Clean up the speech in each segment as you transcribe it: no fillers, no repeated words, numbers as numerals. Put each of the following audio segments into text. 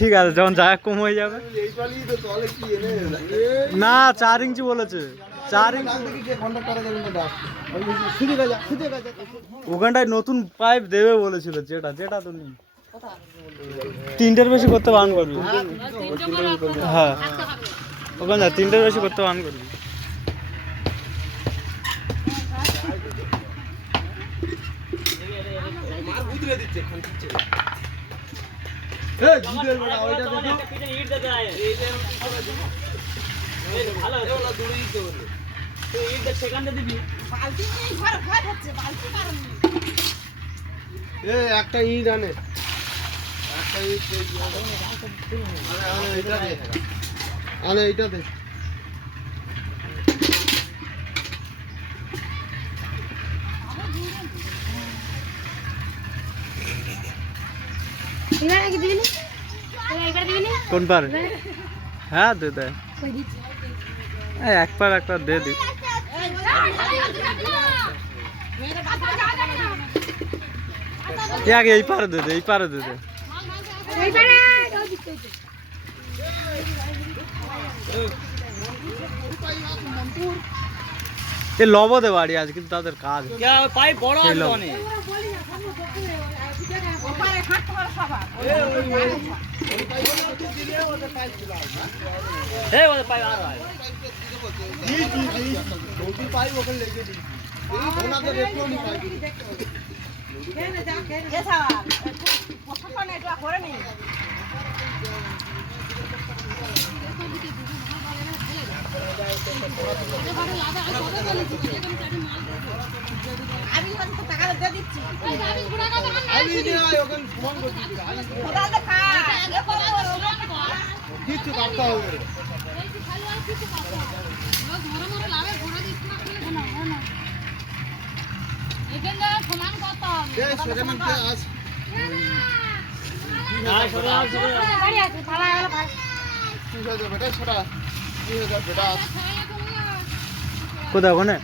ঠিক আছে, যখন জায়গা কম হয়ে যাবে। না 4 ইঞ্চি বলেছে, 4 ইঞ্চি। ওখানটায় নতুন পাইপ দেবে বলেছিল, যেটা যেটা তো নেই। 3টের বেশি করতে বারণ করবি। হ্যাঁ, ওখানে 3টের বেশি করতে বারণ করবি। একটা ইট আনে, আনে এইটা দে। কোন পার? হ্যাঁ দে দে, একবার দে দি। আগে এই পারে দে দে, এই পারে দে দে। এ লব দে বাড়ি আজ, কিন্তু তাদের কাজ পাইপ বড় আছে অনেক। কোথায় ওখানে?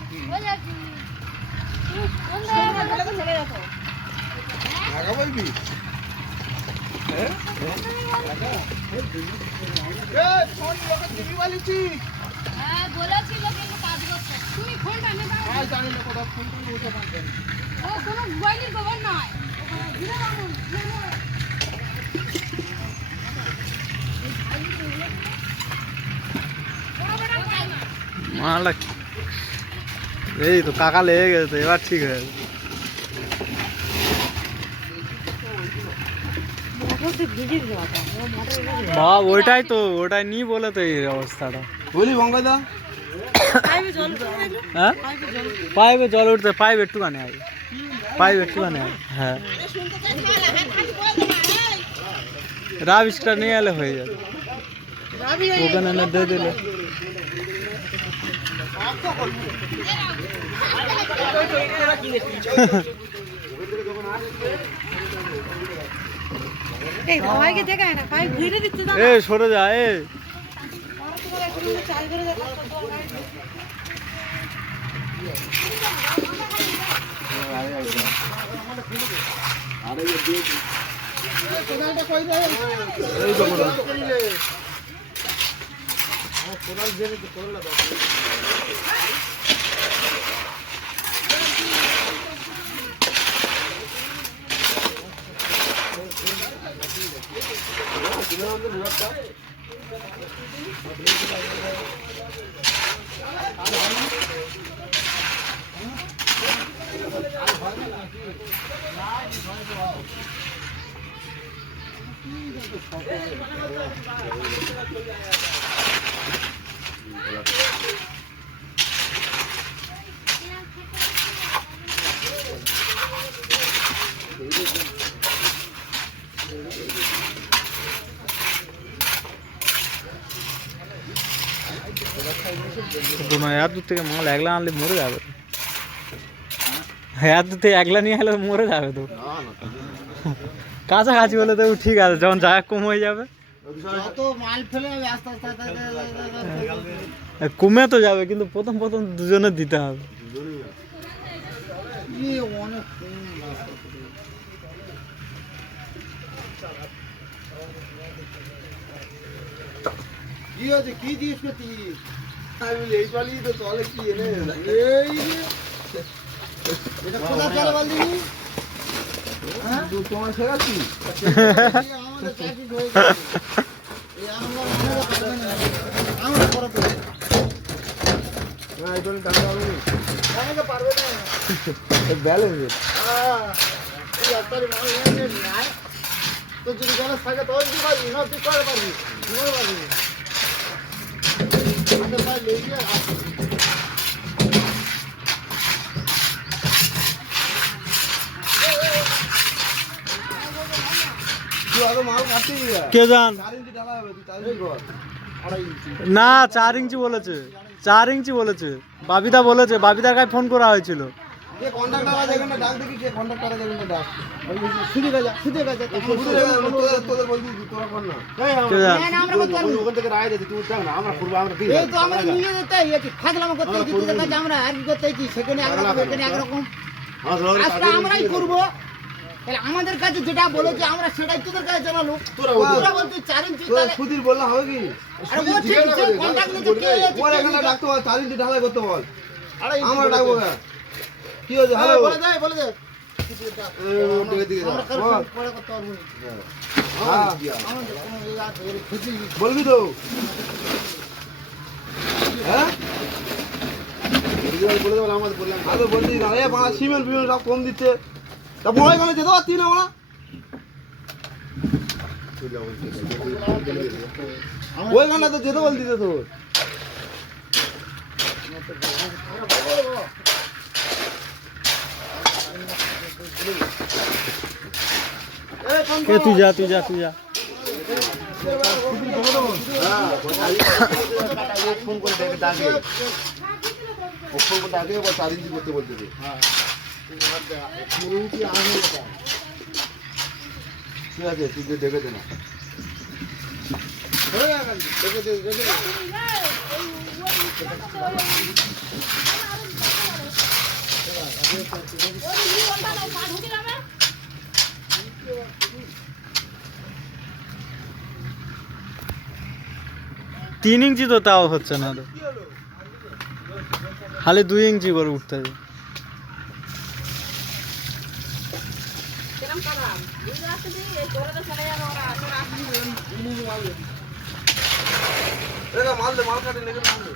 এই তো কাকা লেগে গেছে তো, এবার ঠিক হয়ে গেছে। বাবা ওইটাই তো, ওটাই নি বলে তো এই অবস্থাটা। বলি বঙ্গদা, হ্যাঁ পাইপে জল উঠতে, পাইপ একটুখানি আগে, পাইপ একটুখানি আগে। হ্যাঁ, রাবিশটা নিয়ে এলে হয়ে যাবে, ওখানে এনে দিয়ে দিলে। এ সরে যা, এ এত দূর থেকে মাল একলা আনলে মরে যাবে, এত দূর থেকে একলা নিয়ে এলে মরে যাবে তো। কাছাকাছি হলে তো ঠিক আছে, যখন জায়গা কম হয়ে যাবে কমে তো যাবে, কিন্তু প্রথম দুজনে দিতে হবে। কি হয়েছে কি জিজ্ঞেস করছিস? আমি বলি এই পালি তো তলে কি এনে এই যে এটা কোথা চলে বলদি? হ্যাঁ তোমার শেখাচ্ছি আমাদের প্র্যাকটিস হয়ে গেছে। এই আমরা মনে করতে না আমরা করতে না এটা টাকা হবে না অনেকে পারবে না এই ব্যালেন্স হ্যাঁ এই আত্মারি মাল নিয়ে নাই তো যদি ব্যালেন্স থাকে তো তুই পারবি না তুই করে পারবি তুই পারবি আগে ভাই লেগে তুই আগে মাল কাটতে দিবি কে জান 4 ইঞ্চি ডালা হবে তুই 4 ইঞ্চি কর 2.5 ইঞ্চি না 4 ইঞ্চি বলেছে, 4 ইঞ্চি বলেছে। বাবিদা বলেছে, বাবিদার কাছে ফোন করা হয়েছিল। যে কন্ট্রাক্টর আছে এখানে ডাক দেখি যে কন্ট্রাক্টর আছে এখানে ডাক সুদি গাজা তোদের বলছি তোরা কর না কে জান? না আমরা করতে পারবো ওখান থেকে রায় দিতে তুই যাও না আমরা করবো আমরা ঠিক এই তো আমরা নিয়ে যেতে এই ফাজলামো করতে কি তোদের কাছে আমরা আর কি করতে কি সেখানে একরকম এখানে একরকম আজকে আমরাই করব তাহলে আমাদের কাছে যেটা বলেছে আমরা সেটাই তোদের কাছে জানালো তোরা বলতে 4 ইঞ্চি তাহলে সুধীর বললে হবে কি আরে ও ঠিক আছে কন্টাক্ট নিতে কে আছে ওর এখানে ডাকতে বল 4 ইঞ্চি ঢালাই করতে বল আরে আমরা ডাকবো কি হয়েছে হ্যালো বলে দে দিকে আমরা বল পরে করতে পারবো হ্যাঁ আমাদের কোনো এই আছে এর খুশি বলবি তো হ্যাঁ বলে দেবো আমাদের বললাম আগে বলছি না এ বাংলা সিমেন্ট বিমেন্ট সব কম দিচ্ছে তা বড় এখানে যেতে পারতি না আমরা ওইখানটা তো যেতে বলতি তো তোর কে তুই যা, তুই যা, তুই যা। ফোন করে দেখে ডাকে ও ফোন করে ডাকে বা 4 ইঞ্চি করতে বলতে দে ঠিক আছে তুই দেখে দে না দেখে দে দেখে দে 3 ইঞ্চি তো তাও হচ্ছে না তো, খালি 2 ইঞ্চি করে উঠতে হবে। মাল দে মাল কাটে লেগে মাল দে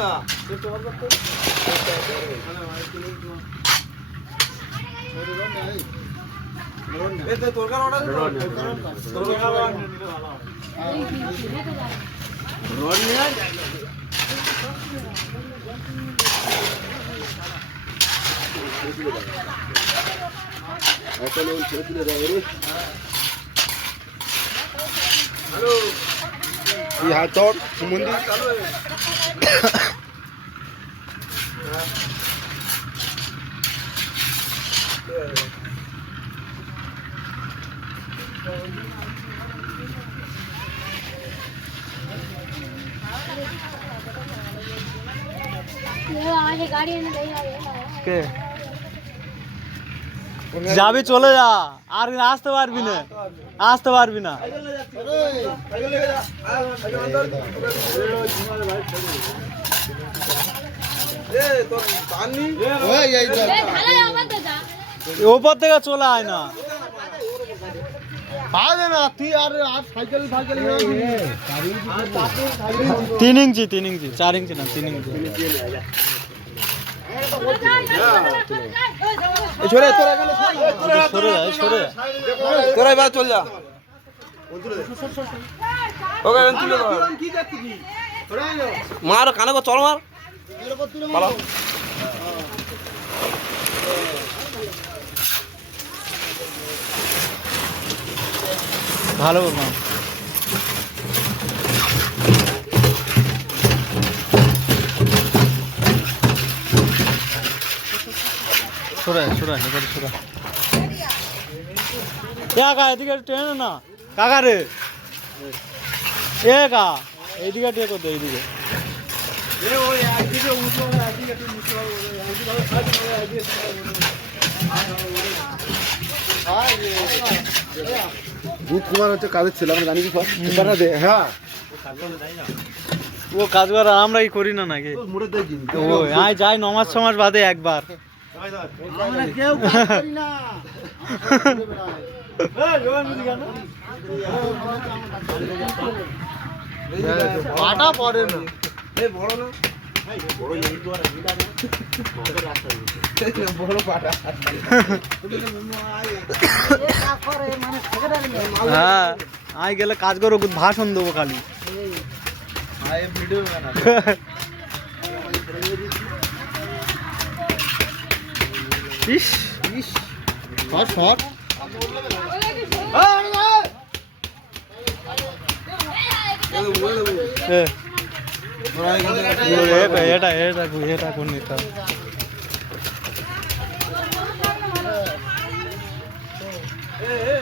না তোরকার অর্ডার হ্যালো ये हाथ और मंदिर चालू है কে যাবি, চলে যা, আর আসতে পারবি না, আসতে পারবি না। ওপর থেকে চলে আয় না, পাবে না তুই আর সাইকেল সাইকেল 3 ইঞ্চি, 3 ইঞ্চি, 4 ইঞ্চি না, 3 ইঞ্চি। সরে তোরা এখানে সরে যা, সরে যা। তোরা এবার চল যা ওকে তুলে দাও মার কানে কো চল মার পালা ভালো বাবা, সরে সরে এবারে সরে। কাকা এদিকে টেনে না, কাকা রে, এ কা এইদিকে টেনে করতে, এইদিকে ভূত কুমার হচ্ছে কাজের ছিল আমরা জানি কি সব দে হ্যাঁ ও কাজ করা আমরাই করি না নাকি? মুড়ে দেয় কিন্তু ও আয় যাই নমাজ সমাজ বাদে একবার। আমরা কেউ কাজ করি না পাটা পড়ে না বড় না বড় পাটা হ্যাঁ আয় গেলে কাজ করো ভাষণ দেবো খালি। ভিডিও ইস শর্ট শর্ট এ, এটা এটা এটা কোন নিতে হবে? এ